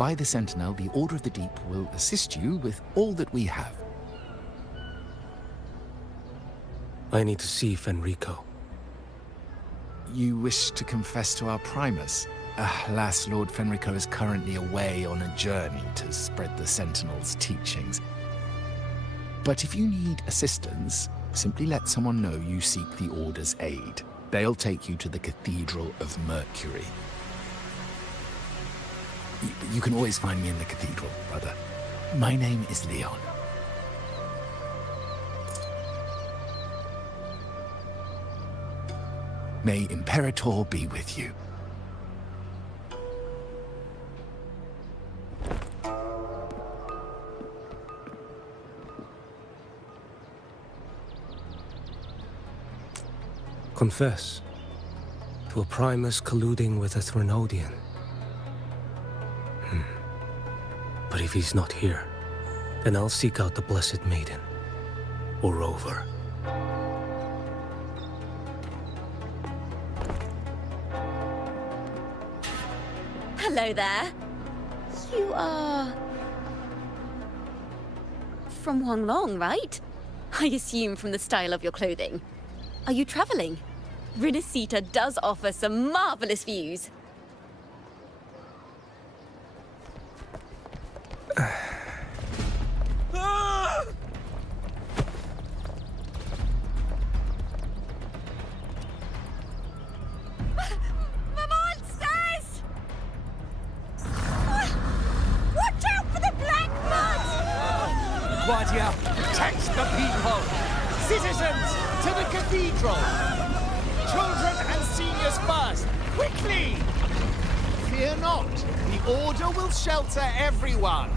By the Sentinel, the Order of the Deep will assist you with all that we have. I need to see Fenrico. You wish to confess to our Primus? Alas, Lord Fenrico is currently away on a journey to spread the Sentinel's teachings. But if you need assistance, simply let someone know you seek the Order's aid. They'll take you to the Cathedral of Mercury. You can always find me in the Cathedral, brother. My name is Leon. May Imperator be with you. Confess to a Primus colluding with a Threnodian. But if he's not here, then I'll seek out the Blessed Maiden, or Rover. Hello there. You are... from Huanglong, right? I assume from the style of your clothing. Are you traveling? Rinasita does offer some marvelous views. Guardia, protect the people! Citizens, to the cathedral! Children and seniors first, quickly! Fear not, the Order will shelter everyone!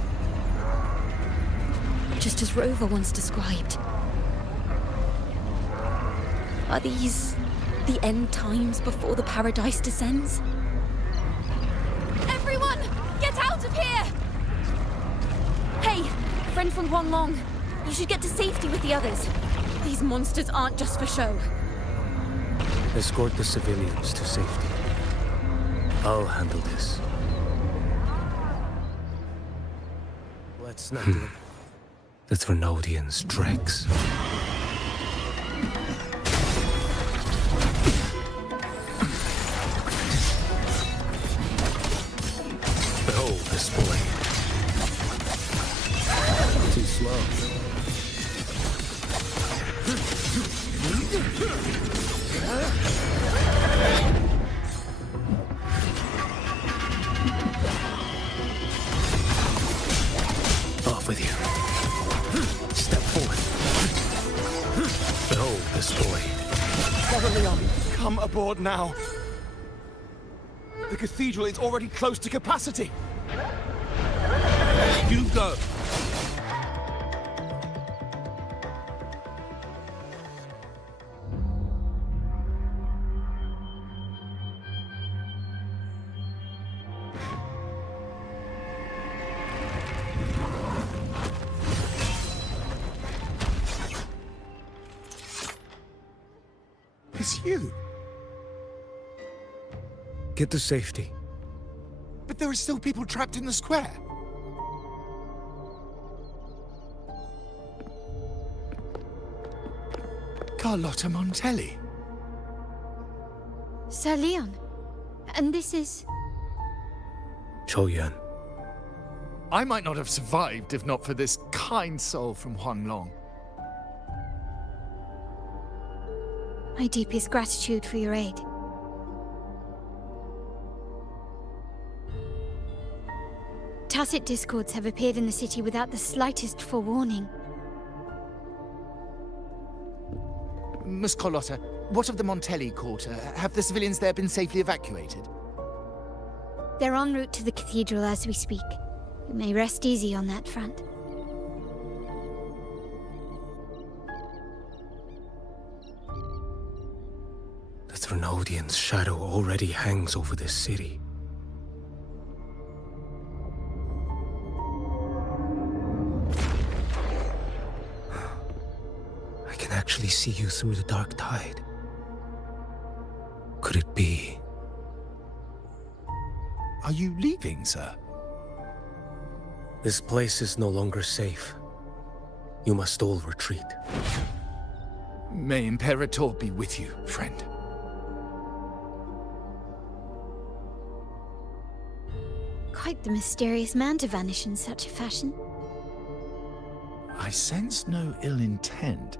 Just as Rover once described. Are these the end times before the paradise descends? Everyone, get out of here! Hey! Friend from Huanglong, you should get to safety with the others. These monsters aren't just for show. Escort the civilians to safety. I'll handle this. Let's not do it. The Threnodians' dregs. Behold this boy. Too slow. Off with you. Step forward. Behold this boy. Brother Leon, come aboard now. The cathedral is already close to capacity. You go. It's you. Get to safety. But there are still people trapped in the square. Carlotta Montelli. Sir Leon. And this is... Choyan. I might not have survived if not for this kind soul from Huanglong. My deepest gratitude for your aid. Tacit discords have appeared in the city without the slightest forewarning. Miss Carlotta, what of the Montelli quarter? Have the civilians there been safely evacuated? They're en route to the cathedral as we speak. You may rest easy on that front. The Threnodian's shadow already hangs over this city. I can actually see you through the dark tide. Could it be? Are you leaving, sir? This place is no longer safe. You must all retreat. May Imperator be with you, friend. Quite the mysterious man to vanish in such a fashion. I sense no ill intent.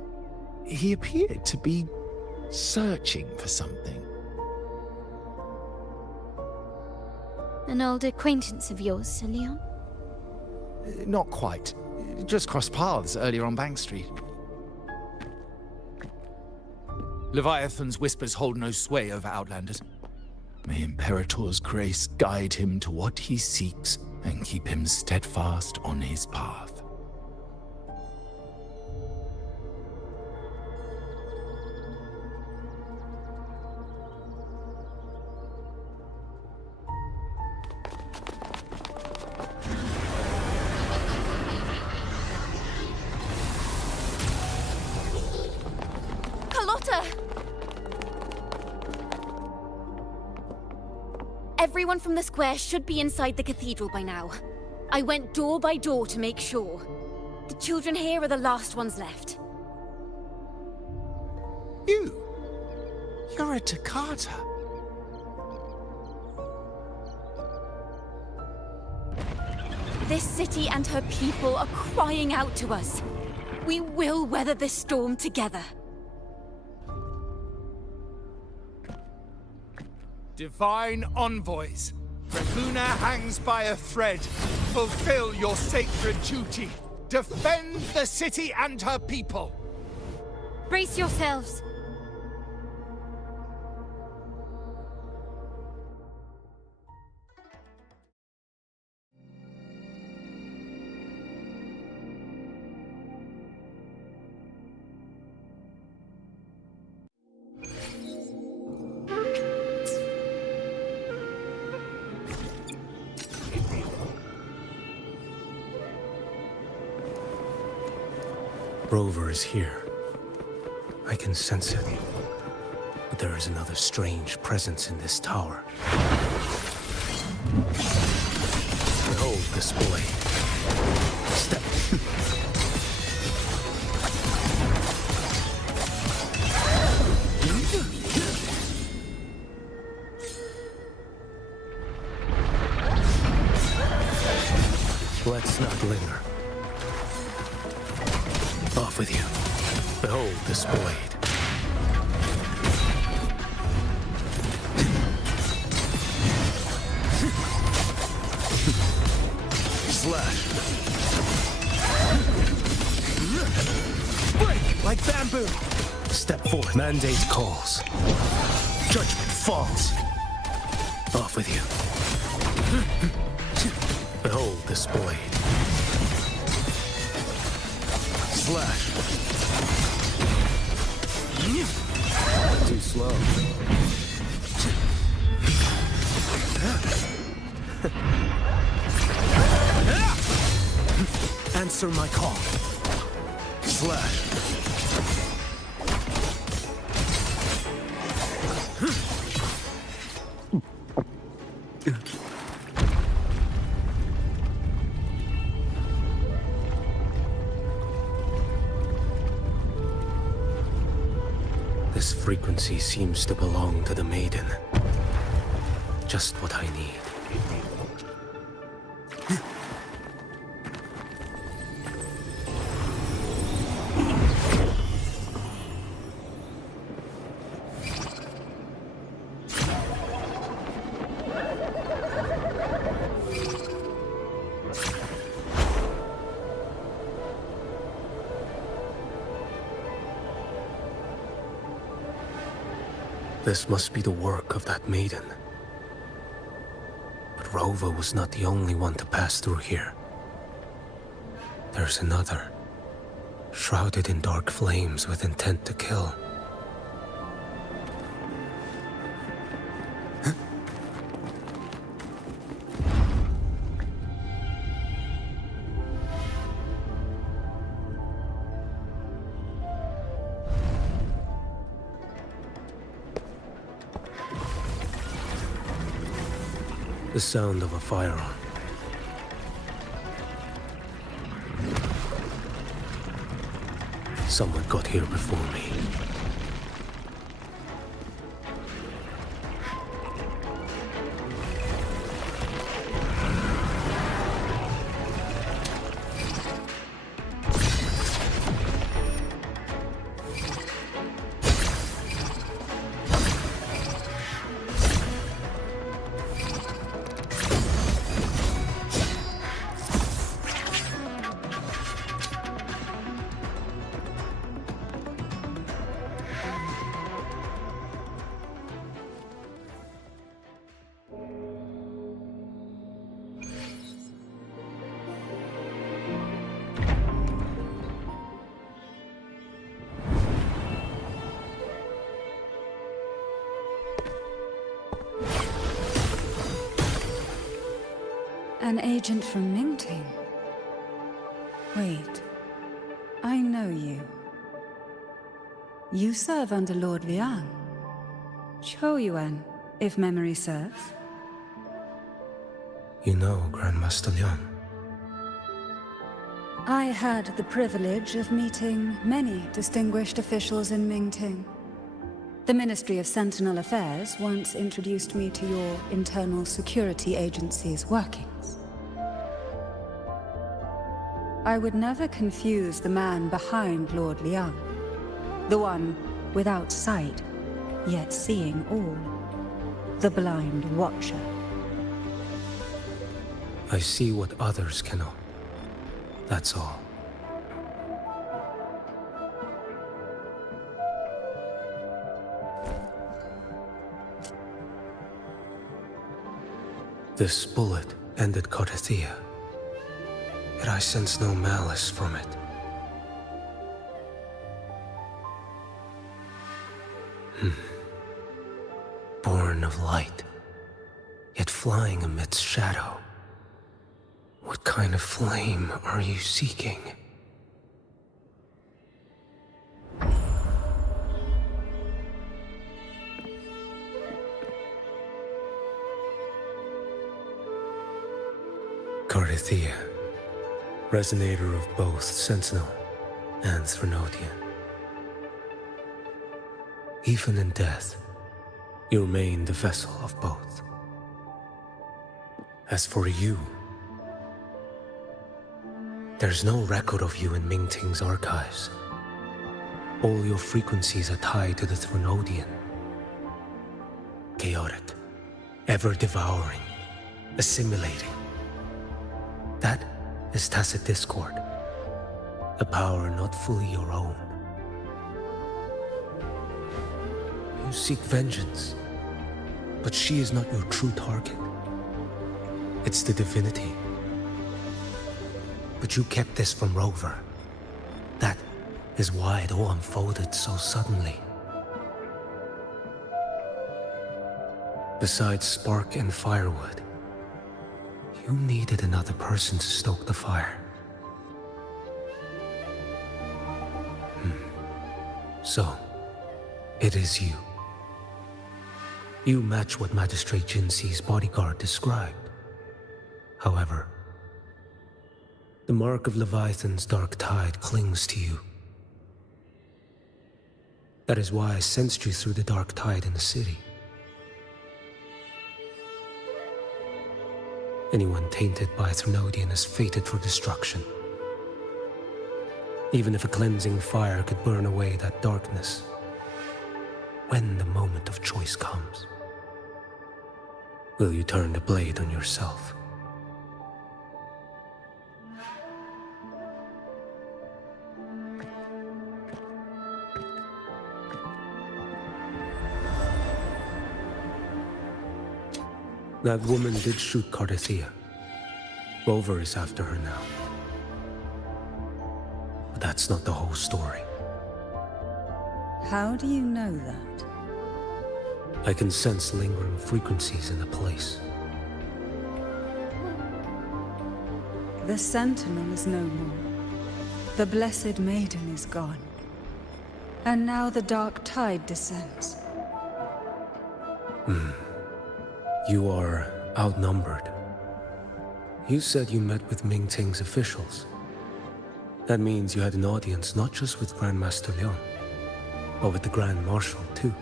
He appeared to be searching for something. An old acquaintance of yours, Sir Leon? Not quite. Just crossed paths earlier on Bank Street. Leviathan's whispers hold no sway over Outlanders. May Imperator's grace guide him to what he seeks and keep him steadfast on his path. Everyone from the square should be inside the cathedral by now. I went door by door to make sure. The children here are the last ones left. You're a Toccata. This city and her people are crying out to us. We will weather this storm together. Divine envoys, Ravuna hangs by a thread. Fulfill your sacred duty. Defend the city and her people. Brace yourselves. Rover is here. I can sense it. But there is another strange presence in this tower. Behold this blade. Step. Let's not linger. Off with you. Behold this blade. Slash. Break like bamboo. Step forth. Mandate calls. Judgment falls. Off with you. Behold this blade. Slash. Too slow. Answer my call. Slash. This frequency seems to belong to the maiden. Just what I need. This must be the work of that maiden. But Rova was not the only one to pass through here. There's another, shrouded in dark flames with intent to kill. The sound of a firearm. Someone got here before me. An agent from Mingting? Wait, I know you. You serve under Lord Liang. Choyuan, if memory serves. You know Grandmaster Liang. I had the privilege of meeting many distinguished officials in Mingting. The Ministry of Sentinel Affairs once introduced me to your internal security agency's workings. I would never confuse the man behind Lord Liang. The one without sight, yet seeing all. The blind watcher. I see what others cannot. That's all. This bullet ended Carthia, yet I sense no malice from it. Born of light, yet flying amidst shadow. What kind of flame are you seeking? Carthia, resonator of both Sentinel and Threnodian. Even in death, you remain the vessel of both. As for you, there's no record of you in Mingting's archives. All your frequencies are tied to the Threnodian. Chaotic, ever-devouring, assimilating. That is tacit discord, a power not fully your own. You seek vengeance, but she is not your true target. It's the divinity. But you kept this from Rover. That is why it all unfolded so suddenly. Besides spark and firewood, you needed another person to stoke the fire. So, it is you. You match what Magistrate Jinxi's bodyguard described. However, the mark of Leviathan's dark tide clings to you. That is why I sensed you through the dark tide in the city. Anyone tainted by Threnodian is fated for destruction. Even if a cleansing fire could burn away that darkness, when the moment of choice comes, will you turn the blade on yourself? That woman did shoot Carthia. Rover is after her now. But that's not the whole story. How do you know that? I can sense lingering frequencies in the place. The Sentinel is no more. The Blessed Maiden is gone. And now the dark tide descends. You are outnumbered. You said you met with Mingting's officials. That means you had an audience not just with Grandmaster Leon, but with the Grand Marshal too.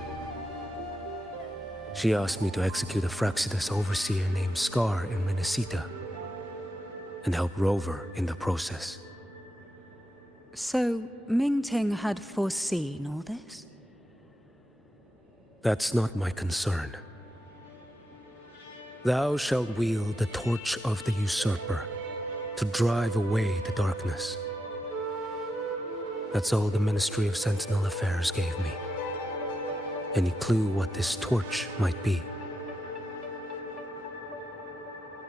She asked me to execute a Fraxidus overseer named Scar in Renacita, and help Rover in the process. So, Mingting had foreseen all this? That's not my concern. Thou shalt wield the torch of the usurper to drive away the darkness. That's all the Ministry of Sentinel Affairs gave me. Any clue what this torch might be?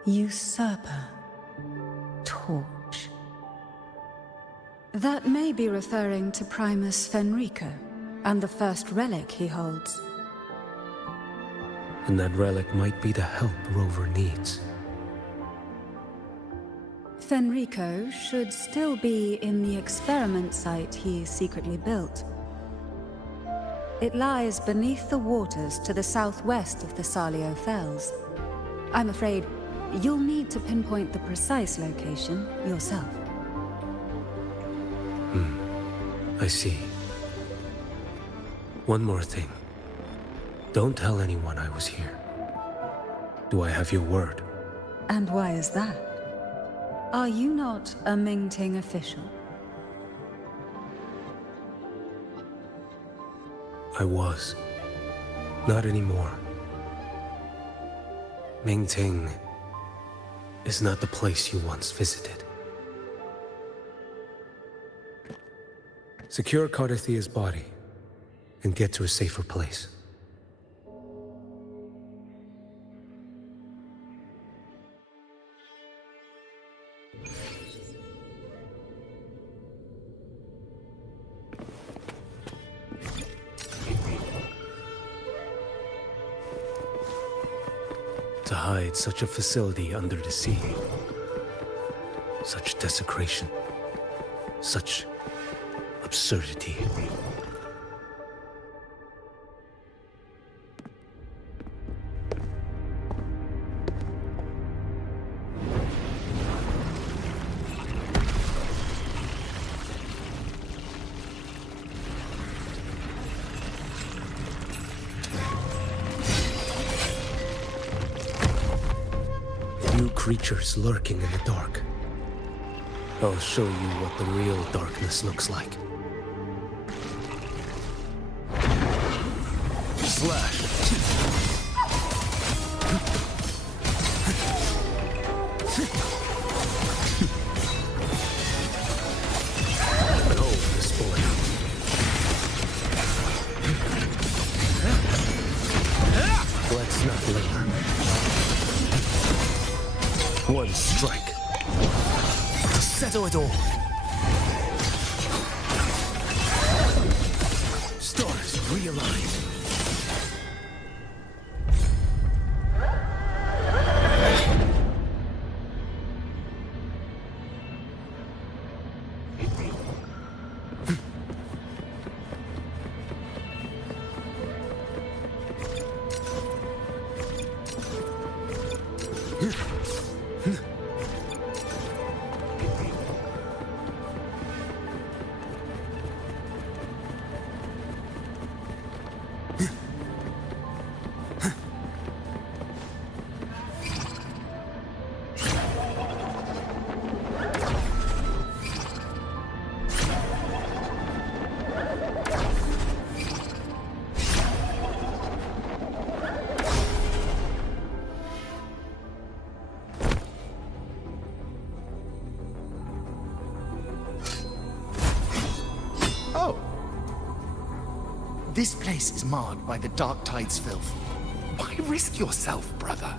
Usurper. Torch. That may be referring to Primus Fenrico, and the first relic he holds. And that relic might be the help Rover needs. Fenrico should still be in the experiment site he secretly built. It lies beneath the waters to the southwest of the Salio Fells. I'm afraid you'll need to pinpoint the precise location yourself. I see. One more thing. Don't tell anyone I was here. Do I have your word? And why is that? Are you not a Mingting official? I was. Not anymore. Mingting is not the place you once visited. Secure Cardathia's body and get to a safer place. To hide such a facility under the sea. Such desecration. Such absurdity. New creatures lurking in the dark. I'll show you what the real darkness looks like. Slash. Hold this bullet. Let's not linger. One strike. To settle it all. Stars realigned. Oh! This place is marred by the Dark Tide's filth. Why risk yourself, brother?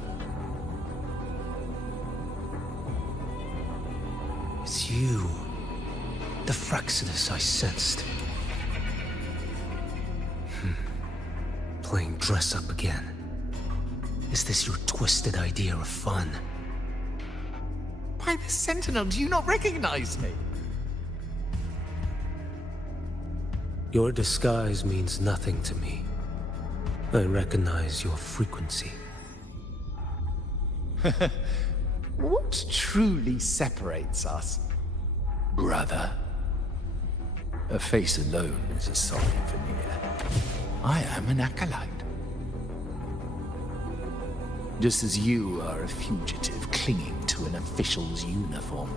It's you. The Fraxidus I sensed. Playing dress up again. Is this your twisted idea of fun? By the Sentinel, do you not recognize me? Your disguise means nothing to me. I recognize your frequency. What truly separates us, brother? A face alone is a solid veneer. I am an acolyte. Just as you are a fugitive clinging to an official's uniform.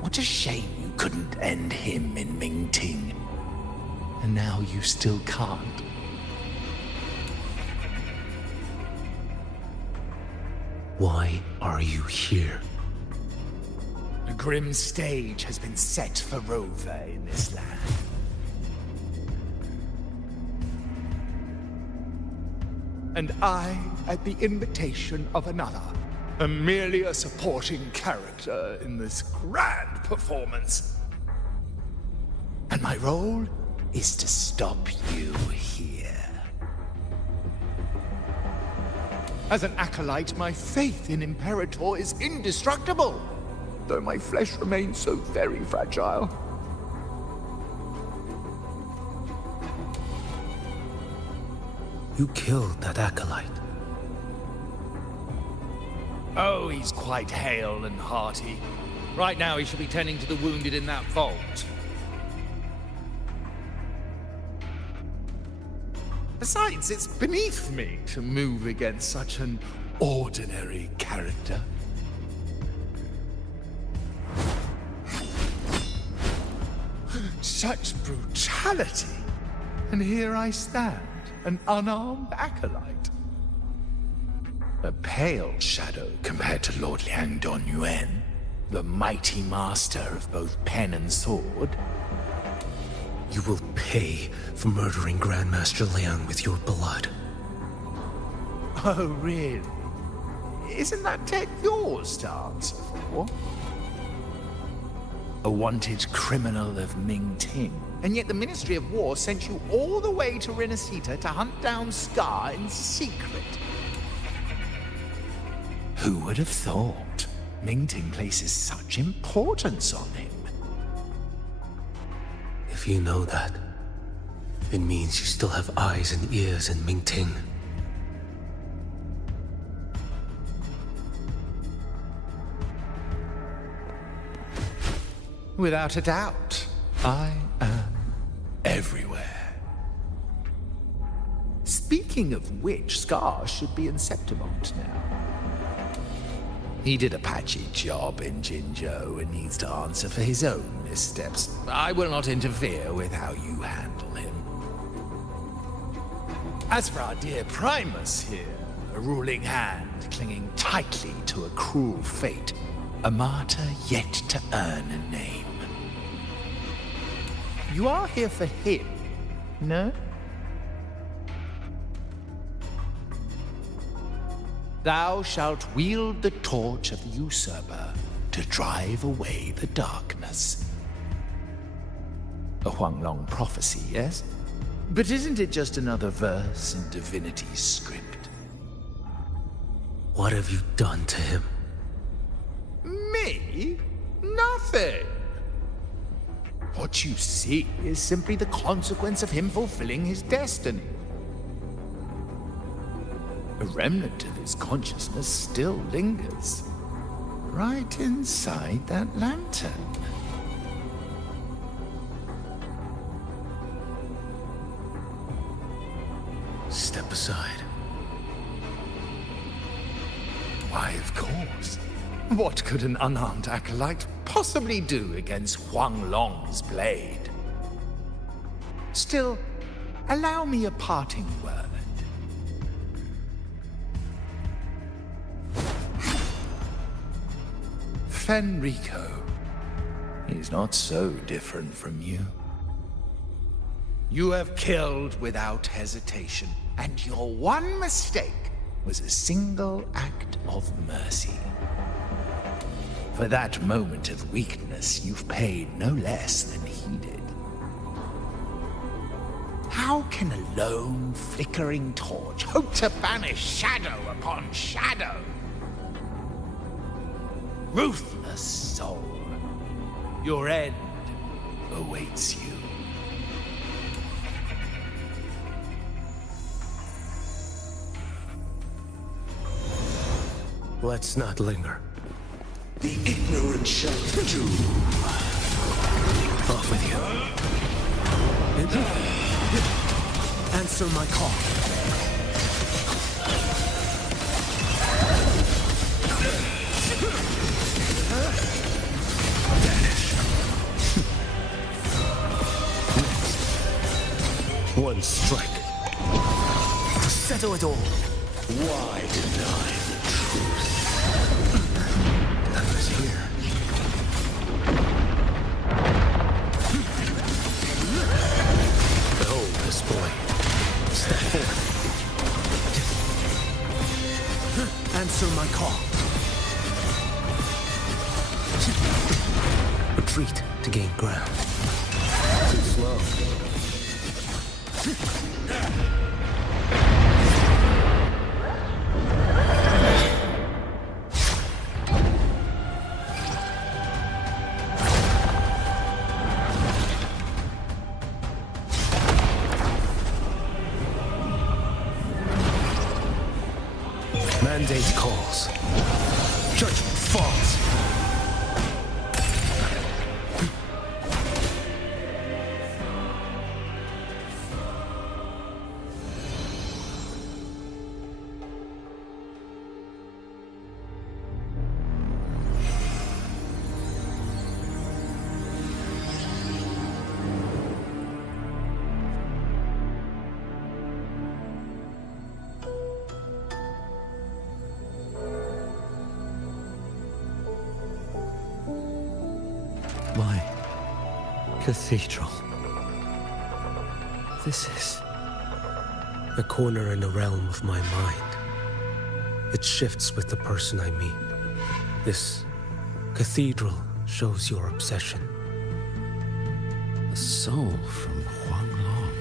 What a shame you couldn't end him in Mingting. And now you still can't. Why are you here? A grim stage has been set for Rover in this land. And I, at the invitation of another, am merely a supporting character in this grand performance. And my role is to stop you here. As an acolyte, my faith in Imperator is indestructible, though my flesh remains so very fragile. You killed that acolyte. Oh, he's quite hale and hearty. Right now he should be tending to the wounded in that vault. Besides, it's beneath me to move against such an ordinary character. Such brutality! And here I stand, an unarmed acolyte. A pale shadow compared to Lord Liang Donyuan, the mighty master of both pen and sword. You will pay for murdering Grandmaster Liang with your blood. Oh, really? Isn't that debt yours to answer for? A wanted criminal of Mingting. And yet the Ministry of War sent you all the way to Renacita to hunt down Scar in secret. Who would have thought? Mingting places such importance on him. If you know that, it means you still have eyes and ears in Mingting. Without a doubt, I am everywhere. Speaking of which, Scar should be in Septimont now. He did a patchy job in Jinzhou and needs to answer for his own missteps. I will not interfere with how you handle him. As for our dear Primus here, a ruling hand clinging tightly to a cruel fate, a martyr yet to earn a name. You are here for him, no? Thou shalt wield the torch of the usurper to drive away the darkness. A Huanglong prophecy, yes? But isn't it just another verse in Divinity's script? What have you done to him? Me? Nothing! What you see is simply the consequence of him fulfilling his destiny. A remnant of his consciousness still lingers, right inside that lantern. Step aside. Why, of course. What could an unarmed acolyte possibly do against Huanglong's blade? Still, allow me a parting word. Fenrico is not so different from you. You have killed without hesitation, and your one mistake was a single act of mercy. For that moment of weakness, you've paid no less than he did. How can a lone, flickering torch hope to banish shadow upon shadow? Ruthless soul, your end awaits you. Let's not linger. The ignorant shall doom. Off with you. Answer my call. One strike to settle it all. Why deny the truth? I was here. Behold this boy. Step forth. Answer my call. Retreat to gain ground. Too slow. Mandate calls. Judgment falls. My cathedral. This is... A corner in the realm of my mind. It shifts with the person I meet. This cathedral shows your obsession. a soul from Huanglong.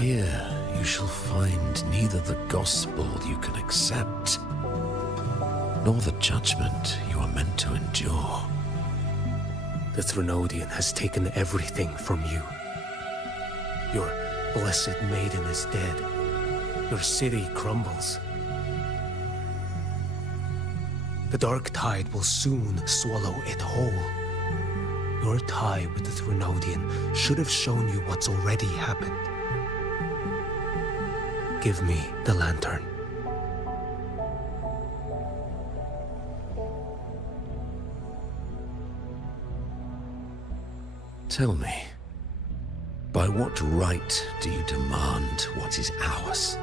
Here you shall find neither the gospel you can accept, nor the judgment you are meant to endure. The Threnodian has taken everything from you. Your blessed maiden is dead. Your city crumbles. The dark tide will soon swallow it whole. Your tie with the Threnodian should have shown you what's already happened. Give me the lantern. Tell me, by what right do you demand what is ours?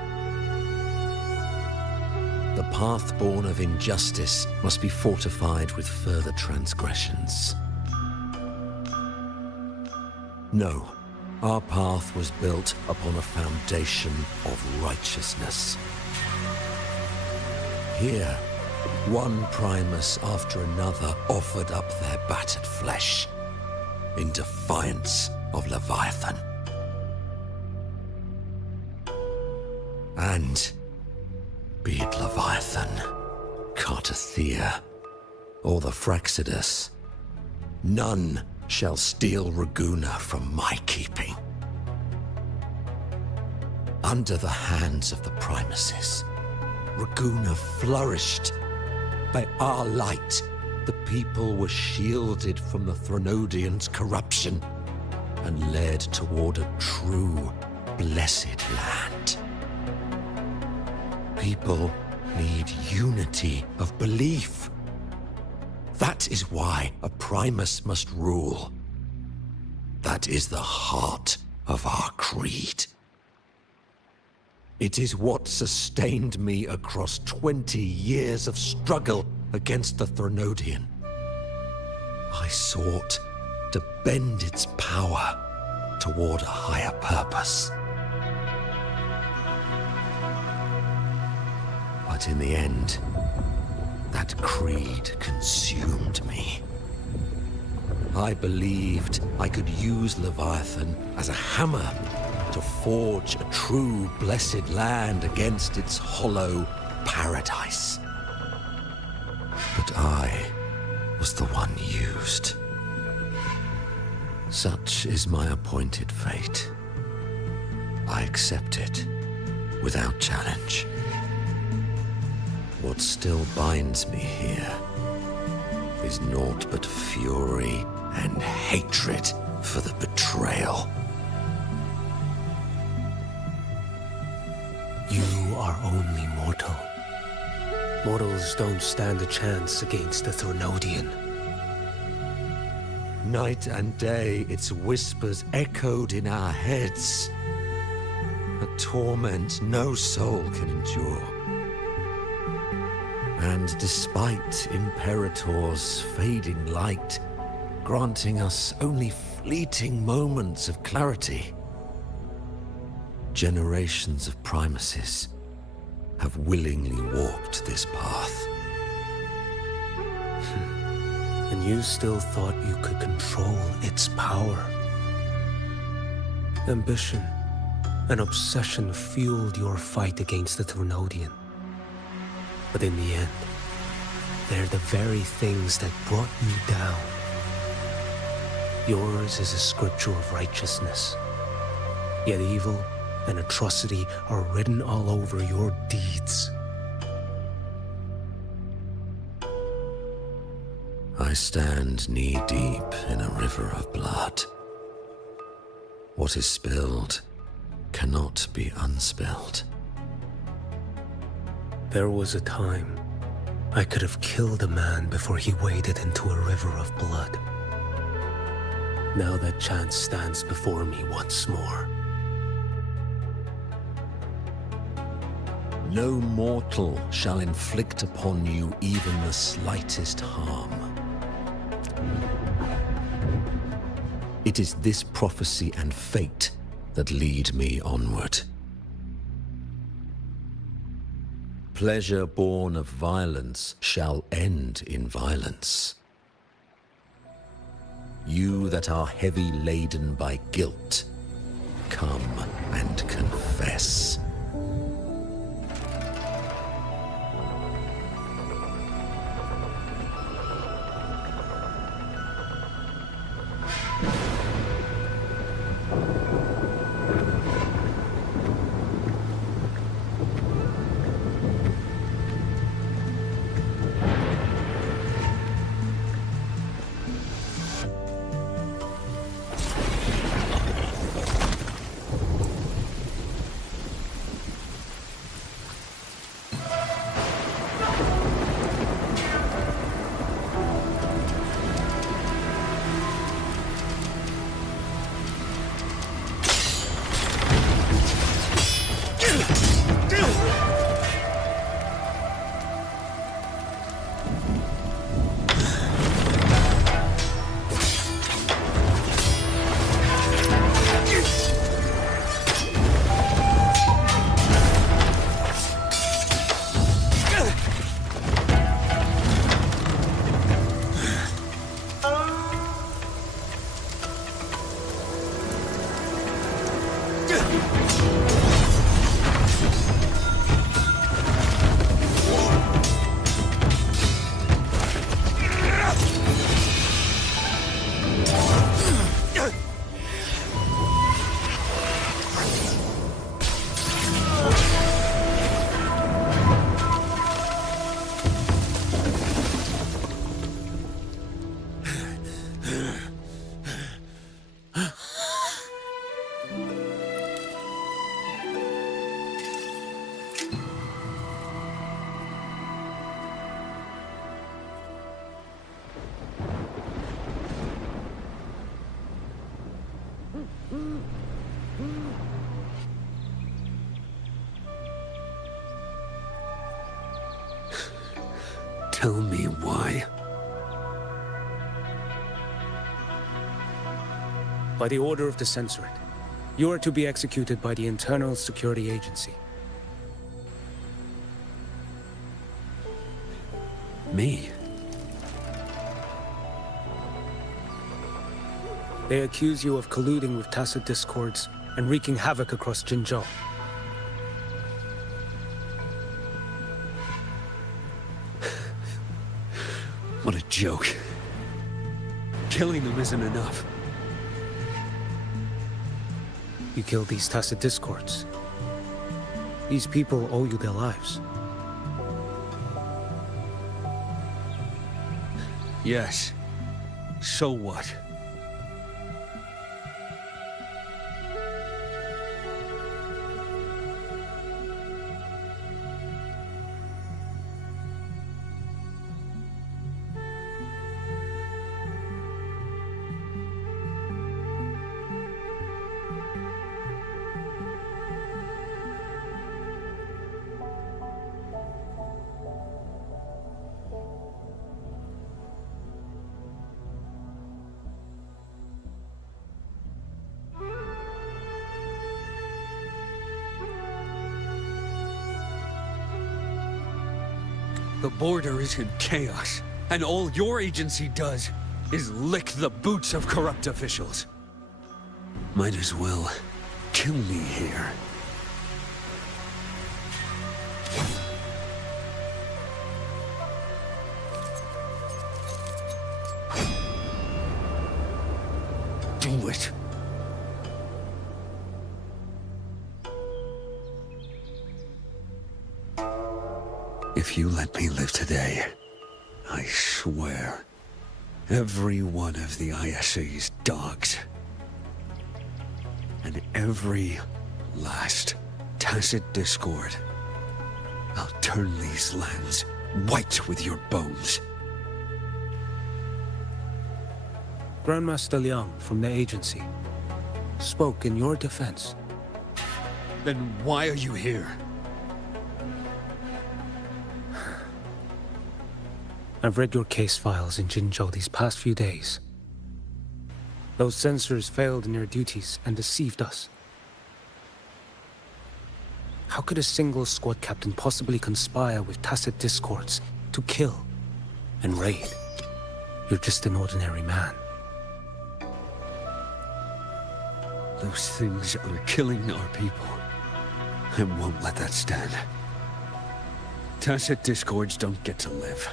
The path born of injustice must be fortified with further transgressions. No, our path was built upon a foundation of righteousness. Here, one Primus after another offered up their battered flesh in defiance of Leviathan. And be it Leviathan, Cartathea, or the Fraxidus, none shall steal Raguna from my keeping. Under the hands of the Primuses, Raguna flourished. By our light, the people were shielded from the Threnodians' corruption and led toward a true, blessed land. People need unity of belief. That is why a Primus must rule. That is the heart of our creed. It is what sustained me across 20 years of struggle against the Threnodian. I sought to bend its power toward a higher purpose. But in the end, that creed consumed me. I believed I could use Leviathan as a hammer to forge a true blessed land against its hollow paradise. But I was the one used. Such is my appointed fate. I accept it without challenge. What still binds me here is naught but fury and hatred for the betrayal. You are only mortal. Mortals don't stand a chance against the Threnodian. Night and day, its whispers echoed in our heads. A torment no soul can endure. And despite Imperator's fading light, granting us only fleeting moments of clarity, generations of Primuses have willingly walked this path. And you still thought you could control its power. Ambition and obsession fueled your fight against the Threnodian. But in the end, they're the very things that brought you down. Yours is a scripture of righteousness. Yet evil and atrocity are written all over your deeds. I stand knee-deep in a river of blood. What is spilled cannot be unspilled. There was a time I could have killed a man before he waded into a river of blood. Now that chance stands before me once more. No mortal shall inflict upon you even the slightest harm. It is this prophecy and fate that lead me onward. Pleasure born of violence shall end in violence. You that are heavy laden by guilt, come and confess. Tell me why. By the order of the Censorate, you are to be executed by the Internal Security Agency. Me? They accuse you of colluding with tacit discords and wreaking havoc across Jinzhou. What a joke. Killing them isn't enough. You killed these tacit discords. These people owe you their lives. Yes. So what? The border is in chaos, and all your agency does is lick the boots of corrupt officials. Might as well kill me here. Do it. If you let me live today, I swear, every one of the ISA's dogs, and every last tacit discord, I'll turn these lands white with your bones. Grandmaster Liang from the agency spoke in your defense. Then why are you here? I've read your case files in Jinzhou these past few days. Those censors failed in their duties and deceived us. How could a single squad captain possibly conspire with tacit discords to kill and raid? You're just an ordinary man. Those things are killing our people. I won't let that stand. Tacit discords don't get to live.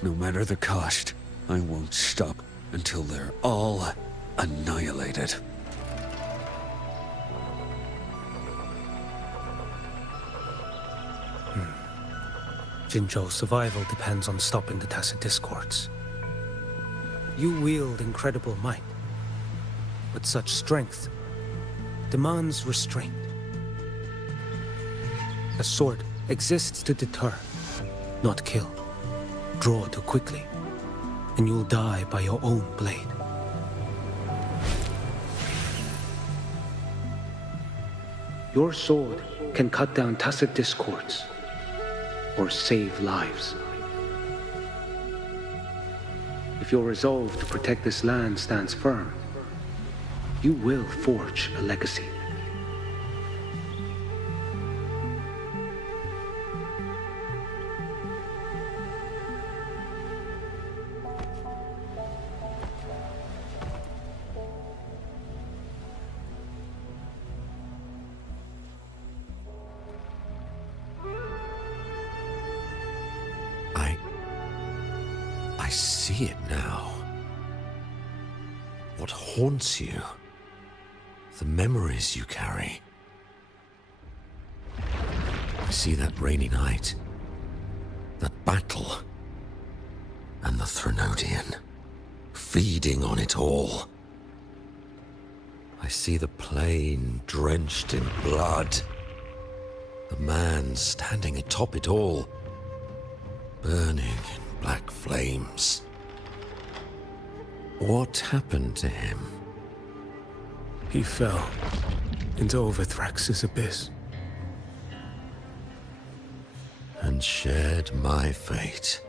No matter the cost, I won't stop until they're all annihilated. Jinzhou's survival depends on stopping the tacit discords. You wield incredible might, but such strength demands restraint. A sword exists to deter, not kill. Draw too quickly, and you'll die by your own blade. Your sword can cut down tacit discords, or save lives. If your resolve to protect this land stands firm, you will forge a legacy. I see it now. What haunts you? The memories you carry. I see that rainy night, that battle, and the Threnodian, feeding on it all. I see the plain drenched in blood, the man standing atop it all, burning in black flames. What happened to him? He fell into Overthrax's abyss. And shared my fate.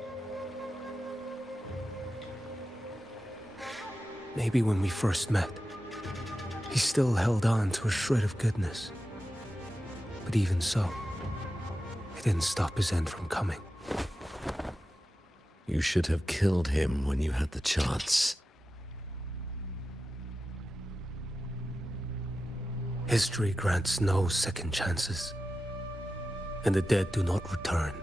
Maybe when we first met, he still held on to a shred of goodness. But even so, it didn't stop his end from coming. You should have killed him when you had the chance. History grants no second chances, and the dead do not return.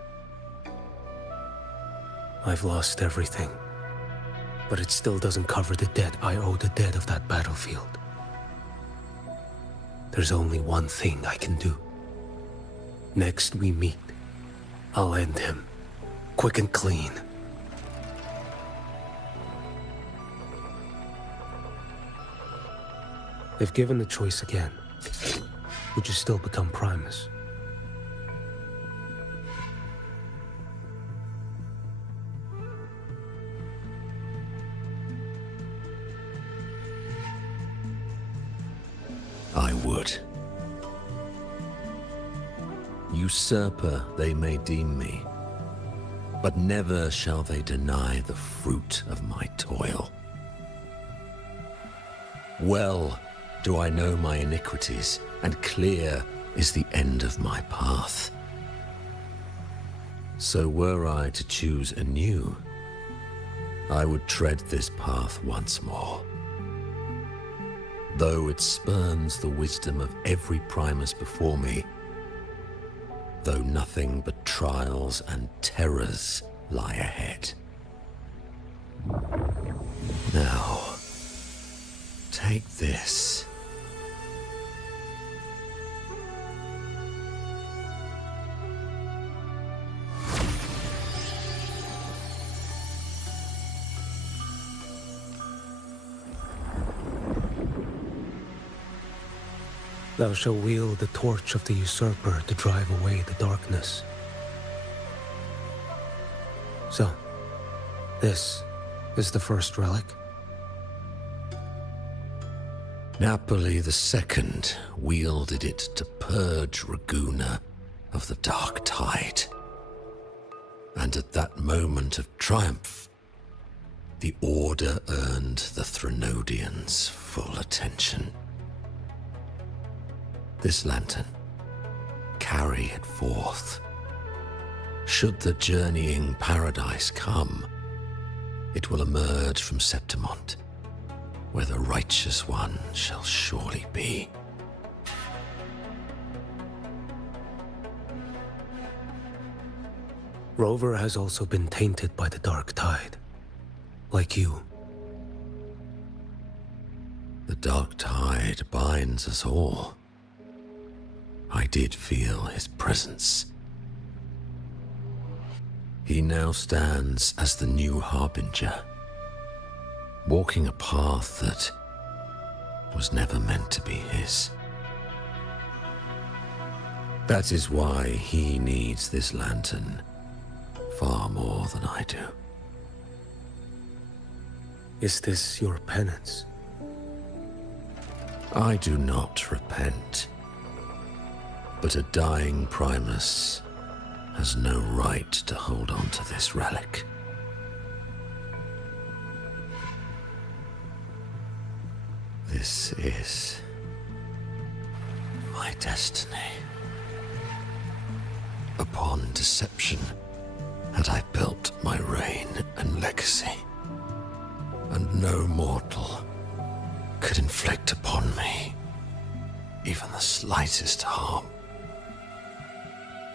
I've lost everything, but it still doesn't cover the debt I owe the dead of that battlefield. There's only one thing I can do. Next we meet, I'll end him, quick and clean. If given the choice again, would you still become Primus? I would. Usurper they may deem me, but never shall they deny the fruit of my toil. Well do I know my iniquities, and clear is the end of my path. So were I to choose anew, I would tread this path once more. Though it spurns the wisdom of every Primus before me, though nothing but trials and terrors lie ahead. Now, take this. Thou shalt wield the torch of the usurper to drive away the darkness. So, this is the first relic? Napoli II wielded it to purge Raguna of the dark tide. And at that moment of triumph, the Order earned the Threnodians full attention. This lantern, carry it forth. Should the journeying paradise come, it will emerge from Septimont, where the Righteous One shall surely be. Rover has also been tainted by the dark tide, like you. The dark tide binds us all. I did feel his presence. He now stands as the new harbinger, walking a path that was never meant to be his. That is why he needs this lantern far more than I do. Is this your penance? I do not repent. But a dying Primus has no right to hold on to this relic. This is my destiny. Upon deception had I built my reign and legacy, and no mortal could inflict upon me even the slightest harm.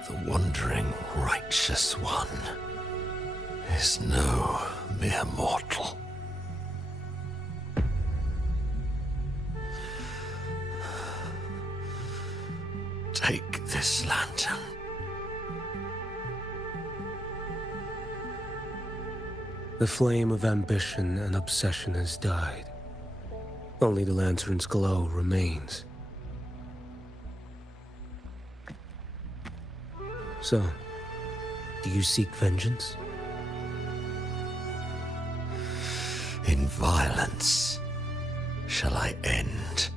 The wandering Righteous One is no mere mortal. Take this lantern. The flame of ambition and obsession has died. Only the lantern's glow remains. So, do you seek vengeance? In violence shall I end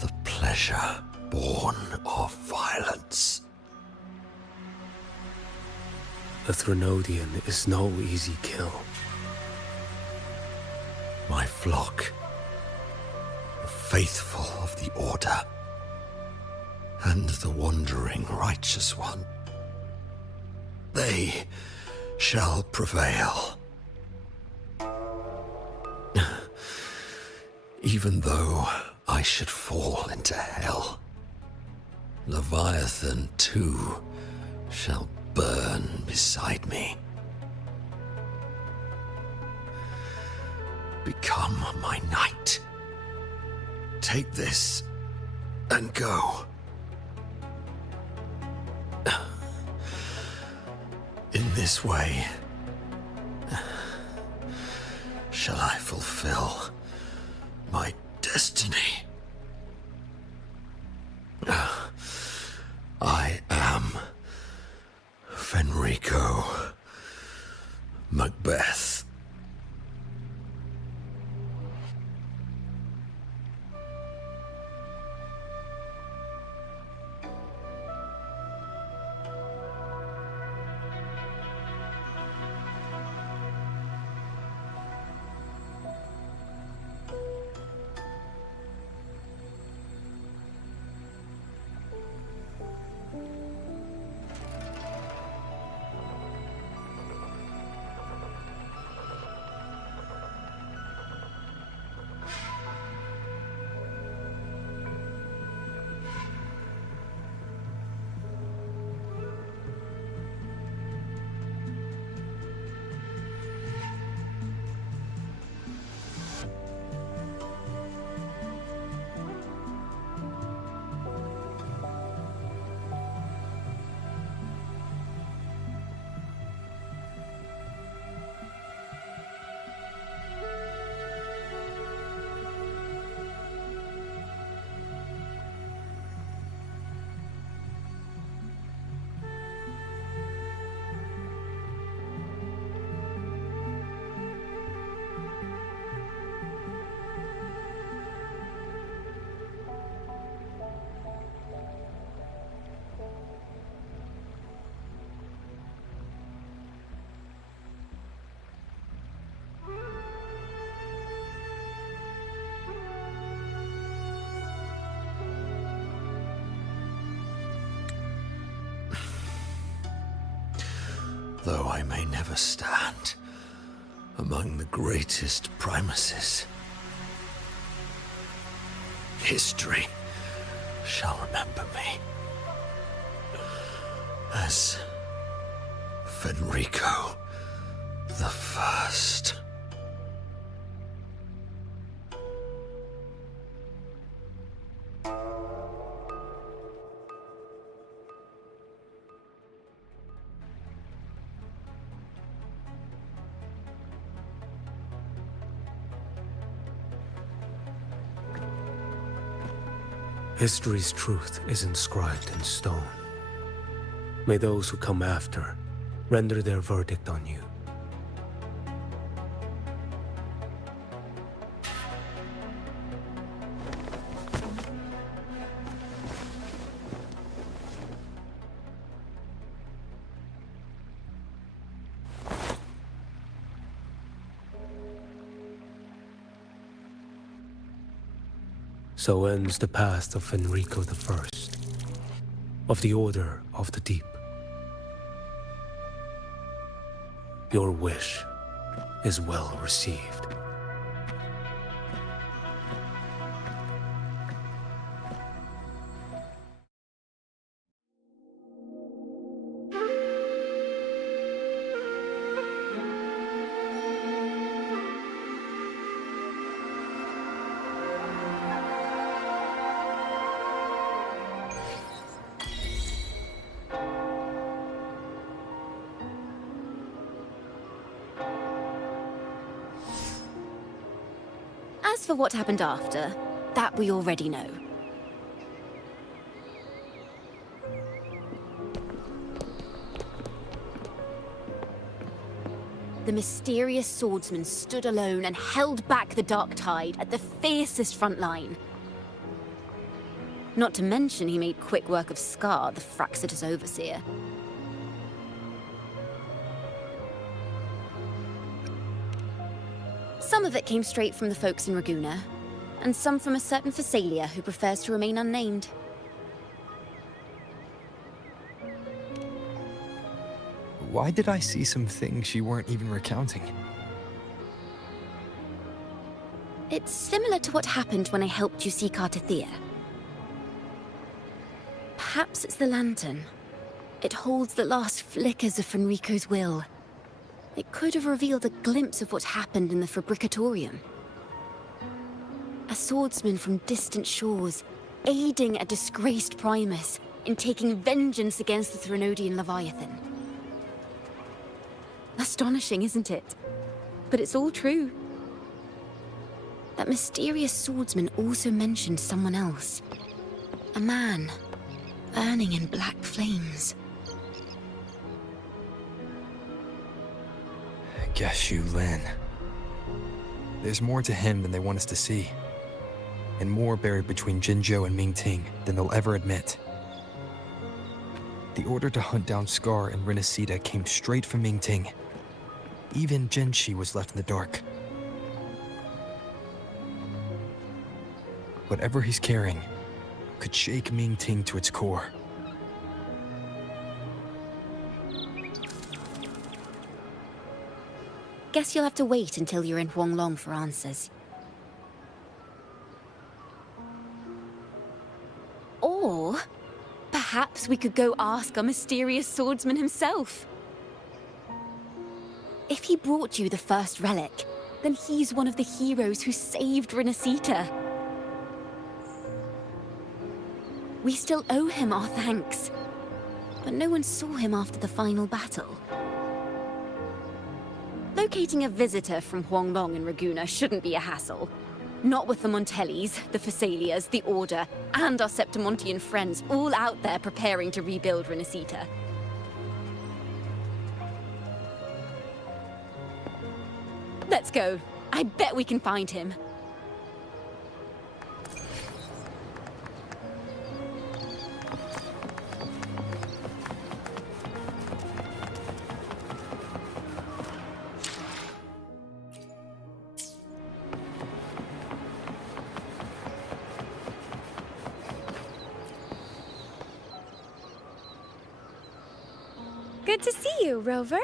the pleasure born of violence. A Threnodian is no easy kill. My flock, the faithful of the Order, and the wandering Righteous One, they shall prevail. Even though I should fall into hell, Leviathan too shall burn beside me. Become my knight. Take this and go. In this way, shall I fulfill my destiny. though I may never stand among the greatest primuses, history shall remember me as Fenrico the First. History's truth is inscribed in stone. May those who come after render their verdict on you. So ends the path of Fenrico the First, of the Order of the Deep. Your wish is well received. As for what happened after, that we already know. The mysterious swordsman stood alone and held back the dark tide at the fiercest front line. Not to mention he made quick work of Scar, the Fraxitous overseer. Some of it came straight from the folks in Raguna, and some from a certain Phasalia who prefers to remain unnamed. Why did I see some things you weren't even recounting? It's similar to what happened when I helped you seek Artathea. Perhaps it's the lantern. It holds the last flickers of Fenrico's will. It could have revealed a glimpse of what happened in the Fabricatorium. A swordsman from distant shores, aiding a disgraced Primus in taking vengeance against the Threnodian Leviathan. Astonishing, isn't it? But it's all true. That mysterious swordsman also mentioned someone else. A man, burning in black flames. Guess you, Lin. There's more to him than they want us to see. And more buried between Jinzhou and Mingting than they'll ever admit. The order to hunt down Scar and Renacita came straight from Mingting. Even Jinshi was left in the dark. Whatever he's carrying could shake Mingting to its core. Guess you'll have to wait until you're in Huanglong for answers. Or perhaps we could go ask our mysterious swordsman himself. If he brought you the first relic, then he's one of the heroes who saved Renacita. We still owe him our thanks, but no one saw him after the final battle. Locating a visitor from Huanglong and Raguna shouldn't be a hassle. Not with the Montellis, the Phasalias, the Order, and our Septimontian friends all out there preparing to rebuild Renacita. Let's go. I bet we can find him. Good to see you, Rover.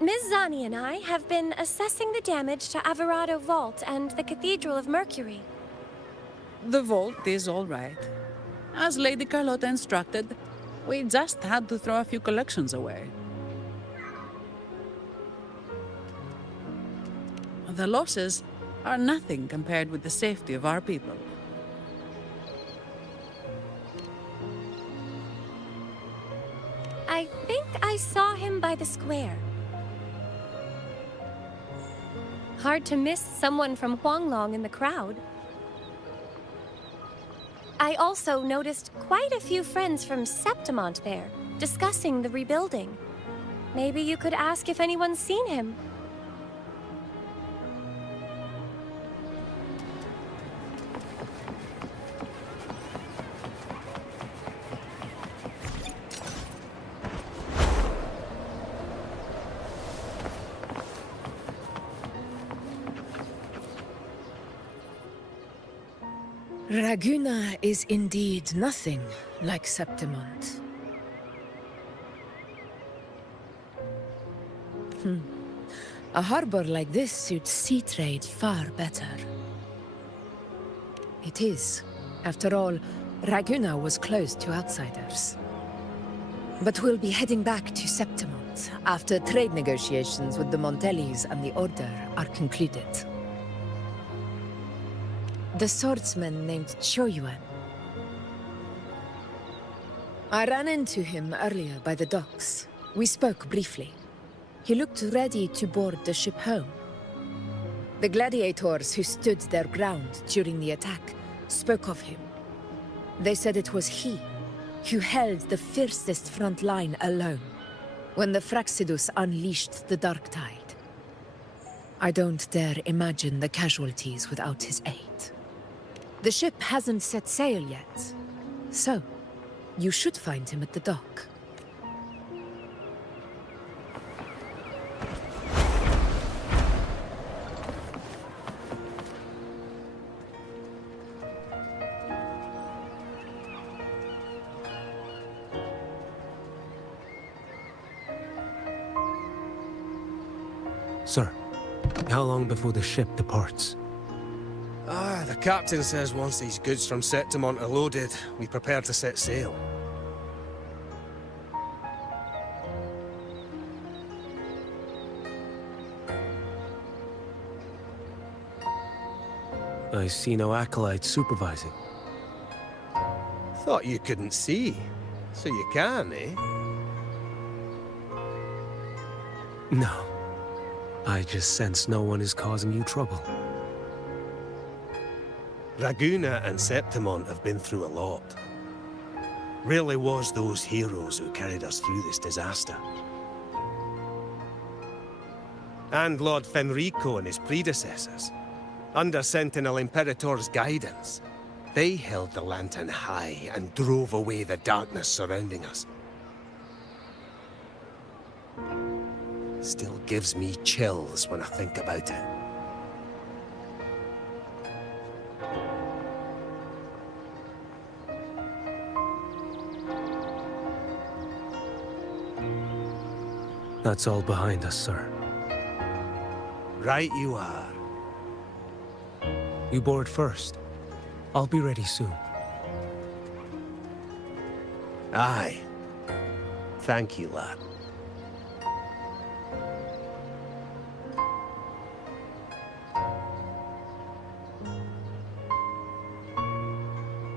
Ms. Zani and I have been assessing the damage to Averado Vault and the Cathedral of Mercury. The vault is all right. As Lady Carlotta instructed, we just had to throw a few collections away. The losses are nothing compared with the safety of our people. I think I saw him by the square. Hard to miss someone from Huanglong in the crowd. I also noticed quite a few friends from Septimont there, discussing the rebuilding. Maybe you could ask if anyone's seen him. Raguna is indeed nothing like Septimont. A harbor like this suits sea trade far better. It is. After all, Raguna was closed to outsiders. But we'll be heading back to Septimont after trade negotiations with the Montellis and the Order are concluded. The swordsman named Choyuan. I ran into him earlier by the docks. We spoke briefly. He looked ready to board the ship home. The gladiators who stood their ground during the attack spoke of him. They said it was he who held the fiercest front line alone when the Fraxidus unleashed the Dark Tide. I don't dare imagine the casualties without his aid. The ship hasn't set sail yet, so you should find him at the dock. Sir, how long before the ship departs? The captain says once these goods from Septimont are loaded, we prepare to set sail. I see no acolytes supervising. Thought you couldn't see. So you can, eh? No. I just sense no one is causing you trouble. Raguna and Septimont have been through a lot. Really was those heroes who carried us through this disaster. And Lord Fenrico and his predecessors. Under Sentinel Imperator's guidance, they held the lantern high and drove away the darkness surrounding us. Still gives me chills when I think about it. That's all behind us, sir. Right you are. You board first. I'll be ready soon. Aye. Thank you, lad.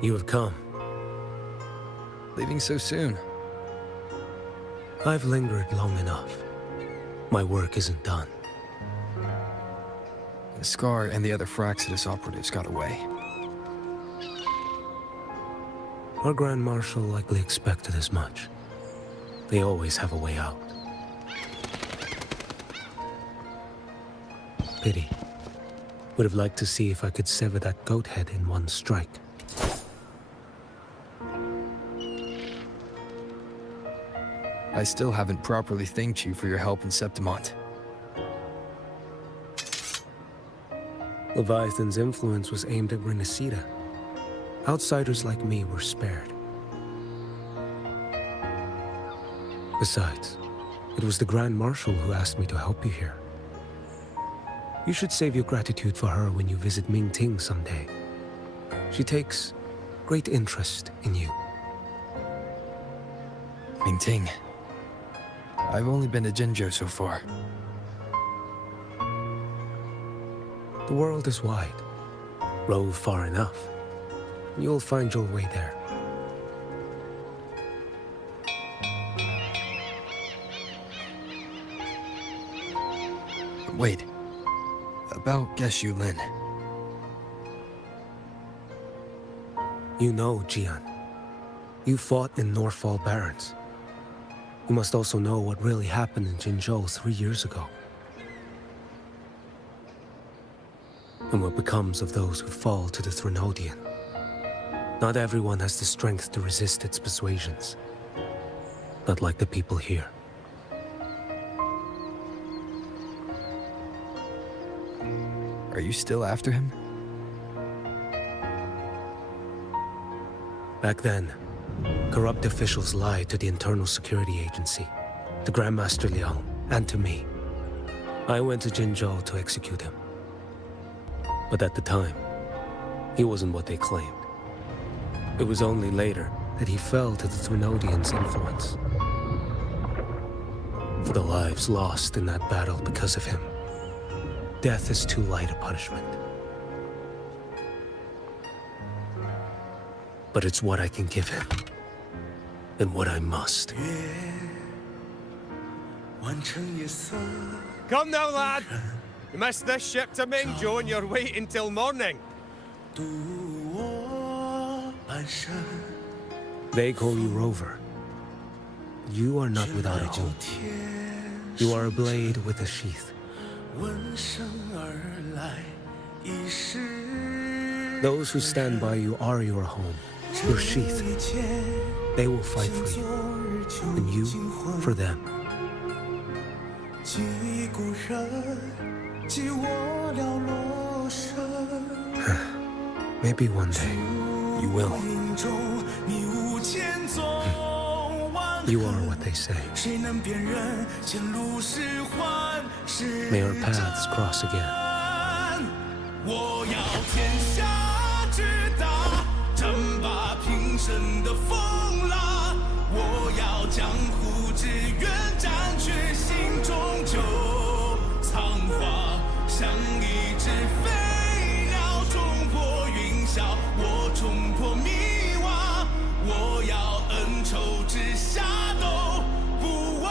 You have come. Leaving so soon? I've lingered long enough. My work isn't done. The Scar and the other Fraxidus operatives got away. Our Grand Marshal likely expected as much. They always have a way out. Pity. Would have liked to see if I could sever that goat head in one strike. I still haven't properly thanked you for your help in Septimont. Leviathan's influence was aimed at Renacida. outsiders like me were spared. Besides, it was the Grand Marshal who asked me to help you here. You should save your gratitude for her when you visit Mingting someday. She takes great interest in you. Mingting. I've only been to Jinzhou so far. The world is wide. Row far enough, and you'll find your way there. Wait. About Geshu Lin. You know, Jian. You fought in Northfall Barrens. You must also know what really happened in Jinzhou 3 years ago. And what becomes of those who fall to the Threnodian. Not everyone has the strength to resist its persuasions. Not like the people here. Are you still after him? Back then, corrupt officials lied to the Internal Security Agency, to Grandmaster Liang, and to me. I went to Jinzhou to execute him. But at the time, he wasn't what they claimed. It was only later that he fell to the Threnodians' influence. For the lives lost in that battle because of him, death is too light a punishment. But it's what I can give him, and what I must. Come now, lad! You missed this ship to Mingzhou and you're waiting till morning. They call you Rover. You are not without a home. You are a blade with a sheath. Those who stand by you are your home, your sheath. They will fight for you, and you for them. Maybe one day, you will. You are what they say. May our paths cross again. 我要天下之大，争霸平生的风浪。我要江湖之远，斩却心中旧苍黄。像一只飞鸟冲破云霄，我冲破迷惘。我要恩仇之下都不忘。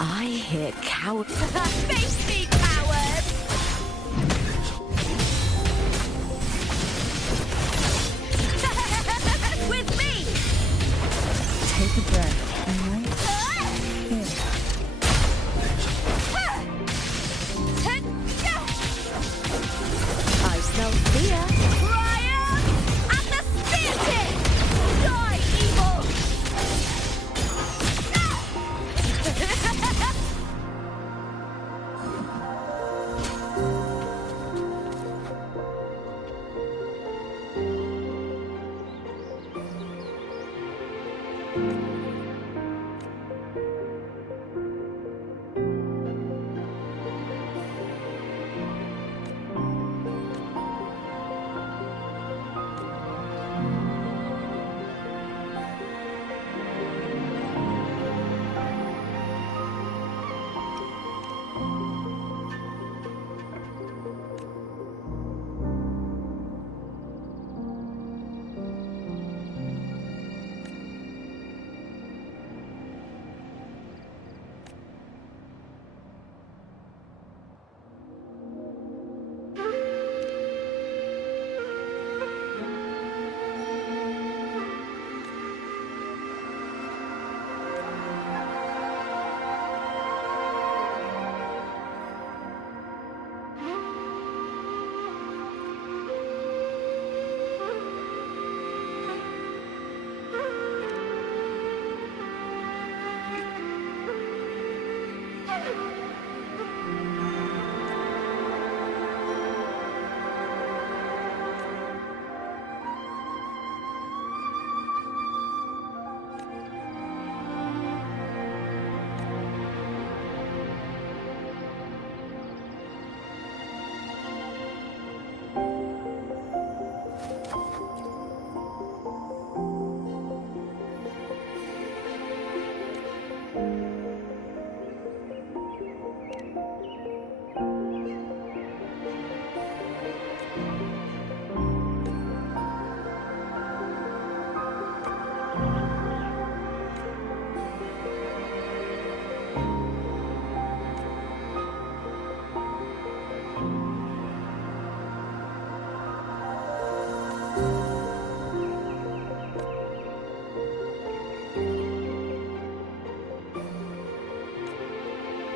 I hear coward. Face me, coward! With me! Take a breath, alright? Here. I smell fear. Triumph at the spear tip! Die, evil!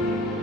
you